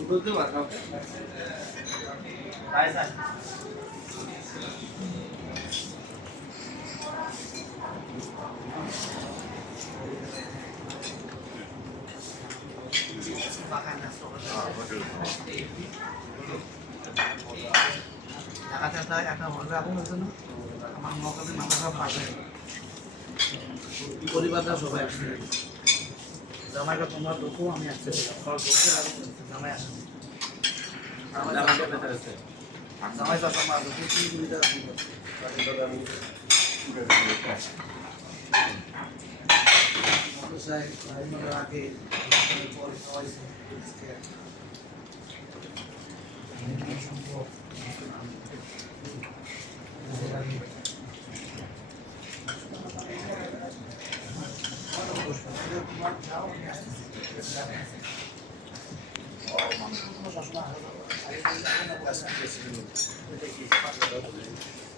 बुद्ध वर्ग काय सांग পারলাম ঢাকা একটা মনে রাখুন জন্য আমার মকাবে মাথা পাশে পরিবারটা সবাই আসছে জামাইটা তোমরা ঢুকো আমি ঢুকতে রাখো জামাই আসে জামাই চাষা cosa es, la verdad que Thank you.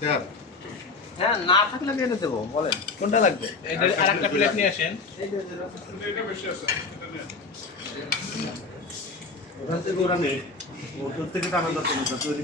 Sir হ্যাঁ না থাকলে দিয়ে দেবো বলেন। কোনটা লাগবে? আর একটা প্লেট নিয়ে আসেন। ওখান থেকে ওরা নেই ওর থেকে দরকার নেই তৈরি